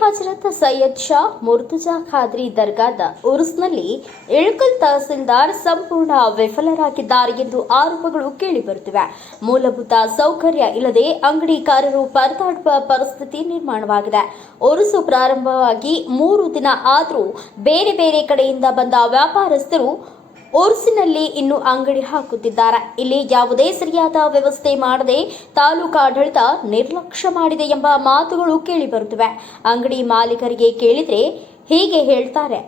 ಹಜರತ್ ಸೈಯದ್ ಶಾ ಮುರ್ತುಜಾ ಖಾದ್ರಿ ದರ್ಗಾದ ಉರ್ಸ್ನಲ್ಲಿ ಇಳಕಲ್ ತಹಸೀಲ್ದಾರ್ ಸಂಪೂರ್ಣ ವಿಫಲರಾಗಿದ್ದಾರೆ ಎಂದು ಆರೋಪಗಳು ಕೇಳಿಬರುತ್ತಿವೆ. ಮೂಲಭೂತ ಸೌಕರ್ಯ ಇಲ್ಲದೆ ಅಂಗಡಿಕಾರರು ಪರದಾಡುವ ಪರಿಸ್ಥಿತಿ ನಿರ್ಮಾಣವಾಗಿದೆ. ಉರುಸು ಪ್ರಾರಂಭವಾಗಿ ಮೂರು ದಿನ ಆದರೂ ಬೇರೆ ಬೇರೆ ಕಡೆಯಿಂದ ಬಂದ ವ್ಯಾಪಾರಸ್ಥರು ಓರ್ಸಿನಲ್ಲಿ ಇನ್ನು ಅಂಗಡಿ ಹಾಕುತ್ತಿದ್ದಾರೆ. ಇಲ್ಲಿ ಯಾವುದೇ ಸರಿಯಾದ ವ್ಯವಸ್ಥೆ ಮಾಡದೆ ತಾಲೂಕಾಡಳಿತ ನಿರ್ಲಕ್ಷ್ಯ ಮಾಡಿದೆ ಎಂಬ ಮಾತುಗಳು ಕೇಳಿಬರುತ್ತಿವೆ ಅಂಗಡಿ ಮಾಲೀಕರಿಗೆ ಕೇಳಿದರೆ ಹೀಗೆ ಹೇಳ್ತಾರೆ?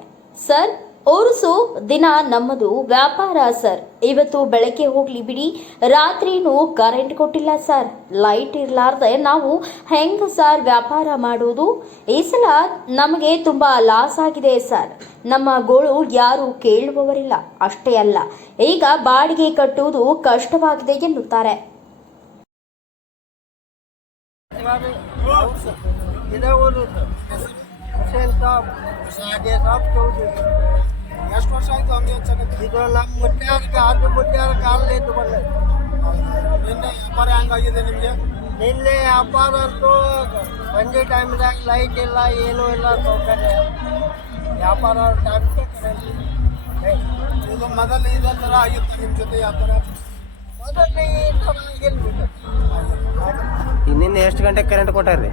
ಸರ್ ಓರ್ಸು ದಿನ ನಮ್ಮದು ವ್ಯಾಪಾರ, ಸರ್. ಇವತ್ತು ಬೆಳಗ್ಗೆ ಹೋಗ್ಲಿ ಬಿಡಿ. ರಾತ್ರಿನೂ ಕರೆಂಟ್ ಕೊಟ್ಟಿಲ್ಲ, ಸರ್. ಲೈಟ್ ಇರಲಾರ್ದೆ ನಾವು ಹೆಂಗ, ಸರ್, ವ್ಯಾಪಾರ ಮಾಡುವುದು ಈ ಸಲ ನಮಗೆ ತುಂಬ ಲಾಸ್ ಆಗಿದೆ, ಸರ್. ನಮ್ಮ ಗೋಳು ಯಾರು ಕೇಳುವವರಿಲ್ಲ. ಅಷ್ಟೇ ಅಲ್ಲ, ಈಗ ಬಾಡಿಗೆ ಕಟ್ಟುವುದು ಕಷ್ಟವಾಗಿದೆ ಎನ್ನುತ್ತಾರೆ. ಎಷ್ಟು ವರ್ಷ ಆಯ್ತು ಅಂಗಡಿ ಮೊಟ್ಟೆ ಇದು ನಮ್ಮ ಮೊಟ್ಟೆ ಅದು ಮುಟ್ಟ್ಯಾರ ಇತ್ತು ಬಂದ ನಿನ್ನೆ ವ್ಯಾಪಾರ ಹಂಗಾಗಿದೆ ನಿಮಗೆ? ನಿನ್ನೆ ವ್ಯಾಪಾರ ಅಂತೂ ಸಂಜೆ ಟೈಮ್ದಾಗ ಲೈಟ್ ಇಲ್ಲ ಏನೂ ಇಲ್ಲ ಸೌಕರ್ಯ ವ್ಯಾಪಾರ ಟೈಮ್ ಇದು ಮೊದಲು ಇದೇ ಥರ ಆಗಿತ್ತು ನಿಮ್ಮ ಜೊತೆ ವ್ಯಾಪಾರ ಮೊದಲನೇ ಈ ಥರ ಆಗಿಲ್ಲ ಈಗ ನಿನ್ನೆ ಎಷ್ಟು ಗಂಟೆಗೆ ಕರೆಂಟ್ ಕೊಟ್ಟಾರ್ರಿ?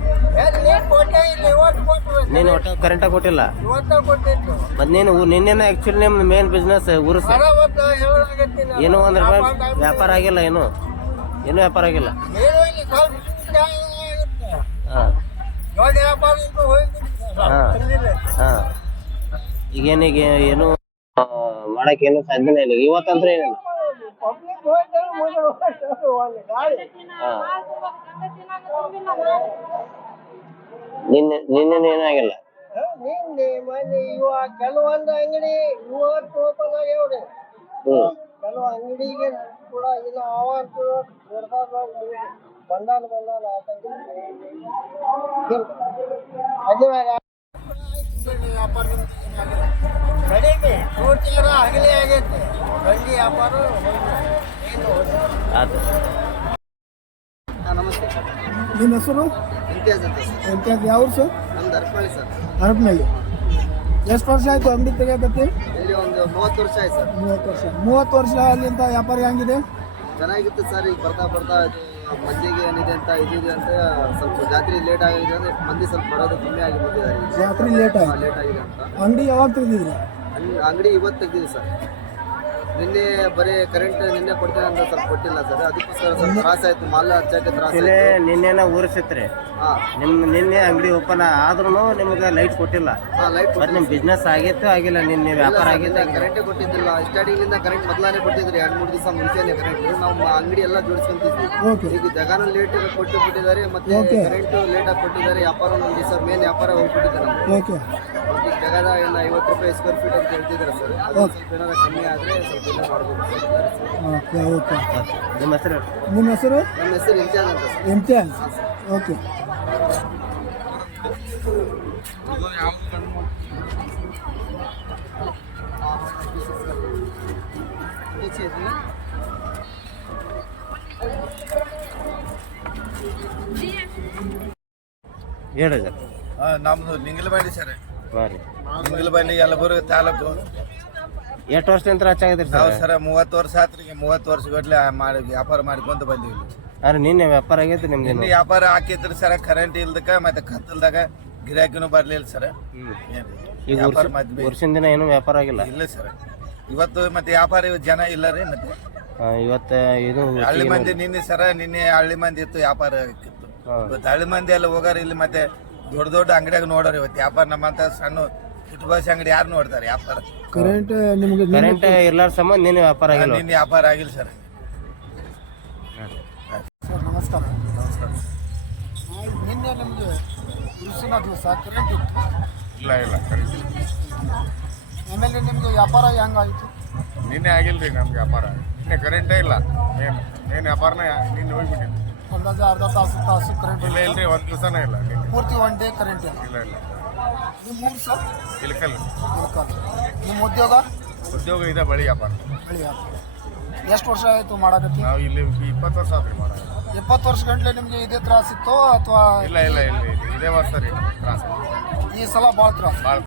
ನೀನು ಒಟ್ಟ ಕರೆಂಟ ಕೊಟ್ಟಿಲ್ಲ? ಮತ್ತೆ ನೀನು ನಿನ್ನೆ ಆ್ಯಕ್ಚುಲಿ ನಿಮ್ಮ ಮೇನ್ ಬಿಸ್ನೆಸ್ ಉರುಸ ಏನು ಒಂದು ರೂಪಾಯಿ ವ್ಯಾಪಾರ ಆಗಿಲ್ಲ ಏನು? ಏನು ವ್ಯಾಪಾರ ಆಗಿಲ್ಲ. ಹಾಂ. ಹಾ. ಈಗೇನೀಗ ಏನು ಮಾಡಕ್ ಮಾಡಕ್ಕೆ ಏನು ಸಾಧ್ಯನೇ ಇಲ್ಲ. ಇವತ್ತಂದ್ರೆ ಏನಿಲ್ಲ. ಹಾಂ. ನಿನ್ನೆ ನಿನ್ನೆ ಏನಾಗಿಲ್ಲ. ಹಾ, ನಿನ್ನೆ ಮೊನ್ನೆ ಇವಾಗ ಕೆಲವೊಂದು ಅಂಗಡಿ ಇವತ್ತು ಓಪನ್ ಆಗ್ಯಾವ್ರಿ. ಹ್ಞೂ ಕೆಲವು ಅಂಗಡಿಗೆ ಕೂಡ ಇಲ್ಲ ಅವಂತೂ ಬಂದಾನ ಬಂದಾನ ಅದೇ ಕಡಿಮೆ ಟೂಟಿಯರ ಹಗಲೇ ಆಗೈತೆ. ಗಂಡಿ ವ್ಯಾಪಾರ. ಏನು. ನಮಸ್ತೆ. ನಿಮ್ಮ ಹೆಸರು? ಇಂತಿಯಾಜ್ ಅಂತ ಸರ್. ಎಂತ ಯಾವ ಸರ್? ನಮ್ದು ಅರ್ಪಳ್ಳಿ ಸರ್. ಹರಪನಹಳ್ಳಿ ಎಷ್ಟು ವರ್ಷ ಆಯ್ತು ಅಂಗಡಿ ತೆಗೆಯಬೇಕು ಇಲ್ಲಿ ಒಂದು ಮೂವತ್ತು ವರ್ಷ ಆಯ್ತು ಸರ್. ಮೂವತ್ತು ವರ್ಷ. ಮೂವತ್ತು ವರ್ಷ ಅಲ್ಲಿಂದ ವ್ಯಾಪಾರ ಹೆಂಗಿದೆ? ಚೆನ್ನಾಗಿತ್ತು ಸರ್. ಈಗ ಬರ್ತಾ ಬರ್ತಾ ಇದು ಮಂದಿಗೆ ಏನಿದೆ ಅಂತ ಇದಿದೆ ಅಂತ ಸ್ವಲ್ಪ ಜಾತ್ರೆ ಲೇಟ್ ಆಗಿದೆ ಅಂದ್ರೆ ಮಂದಿ ಸ್ವಲ್ಪ ಬರೋದು ಕಮ್ಮಿ ಆಗಿಬಿಟ್ಟಿದ್ದಾರೆ ಜಾತ್ರೆ ಲೇಟ್ ಆಗಿದೆ. ಅಂತ. ಅಂಗಡಿ ಯಾವಾಗ ತೆಗೆದಿದ್ರಿ? ಅಂಗ್- ಅಂಗಡಿ ಇವತ್ತು ತೆಗ್ದಿವಿ ಸರ್. ನಿನ್ನೆ ಬರೀ ಕರೆಂಟ್ ನಿನ್ನೆ ಕೊಡ್ತೇನೆ ಅಂತ ಸ್ವಲ್ಪ ಕೊಟ್ಟಿಲ್ಲ ಸರ್ ಅದಕ್ಕೋಸ್ಕರ ಸ್ವಲ್ಪ ತ್ರಾಸ ಆಯ್ತು ಮಾಲ್ ಹಚ್ಚಕ್ಕೆ ತ್ರಾಸ ಆಯ್ತು. ನಿನ್ನೆನ ಊರಿಸಿತ್ರಿ. ಹಾ. ನಿಮ್ಮ ನಿನ್ನೆ ಅಂಗಡಿ ಓಪನ್ ಆದ್ರೂ ನಿಮ್ಗೆ ಲೈಟ್ ಕೊಟ್ಟಿಲ್ಲ. ಹಾ ಲೈಟ್ ಮತ್ತು ನಿಮ್ಮ ಬಿಸ್ನೆಸ್ ಆಗಿತ್ತು ಆಗಿಲ್ಲ ನಿನ್ನೆ ವ್ಯಾಪಾರ ಆಗಿತ್ತು ಆಗಿಲ್ಲ ಕರೆಂಟೇ ಕೊಟ್ಟಿದ್ದಿಲ್ಲ. ಸ್ಟಾರ್ಟಿಂಗ್ ಇಂದ ಕರೆಂಟ್ ಮೊದಲಾನೆ ಕೊಟ್ಟಿದ್ರು ಎರಡು ಮೂರು ದಿವಸ ಮುಂಚೆನೆ ಕರೆಂಟ್ ನಾವು ಅಂಗಡಿ ಎಲ್ಲ ಜೋಡಿಸ್ಕೊಂತಿದ್ವಿ. ಈಗ ಜಗಾನು ಲೇಟ್ ಕೊಟ್ಟು ಬಿಟ್ಟಿದ್ದಾರೆ ಮತ್ತೆ ಕರೆಂಟ್ ಲೇಟ್ ಆಗಿ ಕೊಟ್ಟಿದ್ದಾರೆ ವ್ಯಾಪಾರ ಒಂದು ದಿವಸ ಮೇನ್ ವ್ಯಾಪಾರ ಹೋಗ್ಬಿಟ್ಟಿದೆ ನಮ್ಗೆ ಓಕೆ ಈಗ ಜಗದ ಏನು ಐವತ್ತು ರೂಪಾಯಿ ಸ್ಕ್ವೇರ್ ಫೀಟ್ ಅಂತ ಹೇಳ್ತಿದ್ದಾರೆ ಸರ್ ಅದು ಸ್ವಲ್ಪ ಏನಾದ್ರು ಕಮ್ಮಿ ಆದರೆ ಸ್ವಲ್ಪ ಏನೋ ಮಾಡ್ಬೋದು ಸರ್ ಓಕೆ ಓಕೆ ನಿಮ್ಮ ಹೆಸರು? ನಿಮ್ಮ ಹೆಸರು? ನಮ್ಮ ಹೆಸರು ಅಂತ ಸರ್ ಇಮ್ತಿಯಾನ್ ಓಕೆ. ಹೇಳ್ರಿ ಸರ್. ನಮ್ದು ನಿಂಗಲಬಂಡಿ ಸರ್. ನಿಂಗಲಬಂಡಿ ಯಲಬುರ್ಗ ತಾಲೂಕು. ಎಷ್ಟು ವರ್ಷದಿಂದ ಹಚ್ಚಾಗಿದ್ರಿ ನಾವು ಸರ್? ಸರ ಮೂವತ್ತು ವರ್ಷ ಆತ್ರಿ ಮೂವತ್ತು ವರ್ಷ ಗಟ್ಲೆ ಮಾಡಿ ವ್ಯಾಪಾರ ಮಾಡ್ಕೊಂತ ಬಂದೀವಿ ಅರೆ ನಿನ್ನೆ ವ್ಯಾಪಾರ ಆಗೈತೆ ನಿಮ್ದು ನಿನ್ನೆ ವ್ಯಾಪಾರ ಹಾಕಿದ್ರಿ ಸರ ಕರೆಂಟ್ ಇಲ್ದಕ್ಕ ಮತ್ತೆ ಕತ್ತಲ್ದಾಗ ಗಿರಾಕಿನೂ ಬರ್ಲಿಲ್ಲ ಸರ್. ಈಗ ವ್ಯಾಪಾರ ಮದ್ವೆ. ದಿನ ಏನೂ ವ್ಯಾಪಾರ ಆಗಿಲ್ಲ? ಇಲ್ಲ ಸರ್. ಇವತ್ತು ಮತ್ತೆ ವ್ಯಾಪಾರ ಇವತ್ತು ಜನ ಇಲ್ಲ ರೀ ಮತ್ತೆ. ಆ, ಇವತ್ತು ಇದು ಹಳ್ಳಿ ಮಂದಿ ನಿನ್ನೆ ಸರ ನಿನ್ನೆ ಹಳ್ಳಿ ಮಂದಿ ಇತ್ತು ವ್ಯಾಪಾರ ಆಗಿತ್ತು. ಇವತ್ತು ಹಳ್ಳಿ ಮಂದಿ ಎಲ್ಲ ಹೋಗಾರ ಇಲ್ಲಿ ಮತ್ತೆ ದೊಡ್ಡ ದೊಡ್ಡ ಅಂಗಡಿಯಾಗ ನೋಡೋರು ಇವತ್ತು. ವ್ಯಾಪಾರ ನಮ್ಮಂತ ಸಣ್ಣ ಪುಟ್ಟ ಬಸ್ ಅಂಗಡಿ ಯಾರು ನೋಡ್ತಾರೆ ವ್ಯಾಪಾರ? ಕರೆಂಟ್ ನಿಮಗೆ ಕರೆಂಟ್ ಇರ್ಲಾರ ಸಂಬಂಧ ನೀನು ವ್ಯಾಪಾರ ಆಗಿಲ್ಲ ನಿನ್ನೆ ವ್ಯಾಪಾರ ಆಗಿಲ್ಲ ಸರ್. ಸರ್ ನಮಸ್ಕಾರ. ನಮಸ್ಕಾರ. ನಿನ್ನೆ ನಿಮ್ದು ಕೃಷಿನ ದಿವಸ ಕರೆಂಟ್ ಇತ್ತು. ಇಲ್ಲ ಇಲ್ಲ ಆಮೇಲೆ ನಿಮ್ದು ವ್ಯಾಪಾರ ಹೆಂಗಾಯಿತು? ನಿನ್ನೆ ಆಗಿಲ್ರಿ ನಮ್ಗೆ ವ್ಯಾಪಾರ. ನಿನ್ನೆ ಕರೆಂಟೇ ಇಲ್ಲ. ಮೇನ್ ಮೇನ್ ವ್ಯಾಪಾರನೇ ನಿನ್ನೆ ಹೋಗ್ಬಿಟ್ಟಿತ್ತು ಅಂದಾಜು ಅರ್ಧ ತಾಸು ತಾಸು ಕರೆಂಟ್ ಇಲ್ಲ ಇಲ್ರಿ ಒಂದು ದಿವಸನೇ ಇಲ್ಲ. ಪೂರ್ತಿ ಒನ್ ಡೇ ಕರೆಂಟ್ ಇಲ್ಲ. ಇಲ್ಲ ಇಲ್ಲ. ನಿಮ್ಮ ಊರು ಸರ್? ಇಲ್ಕಲ್ ಇಲ್ಕಲ್ ನಿಮ್ಮ ಉದ್ಯೋಗ? ಉದ್ಯೋಗ ಇದೆ ಬಳಿ ವ್ಯಾಪಾರ. ಹಳ್ಳಿ ಎಷ್ಟು ವರ್ಷ ಆಯಿತು ಮಾಡಕತ್ತಿ? ನಾವು ಇಲ್ಲಿ ಇಪ್ಪತ್ತು ವರ್ಷ ಆತ್ರಿ ಮಾಡ ಇಪ್ಪತ್ತು ವರ್ಷ ಗಂಟ್ಲೆ ನಿಮಗೆ ಇದೇ ತ್ರಾಸಿತ್ತೋ ಅಥವಾ ಇಲ್ಲ ಇಲ್ಲ ಇಲ್ಲ ಇಲ್ಲ. ಇದೇ ವರ್ಷ ರೀ ತ್ರಾಸ. ಈ ಸಲ ಭಾಳ ತ್ರಾಸ? ಭಾಳ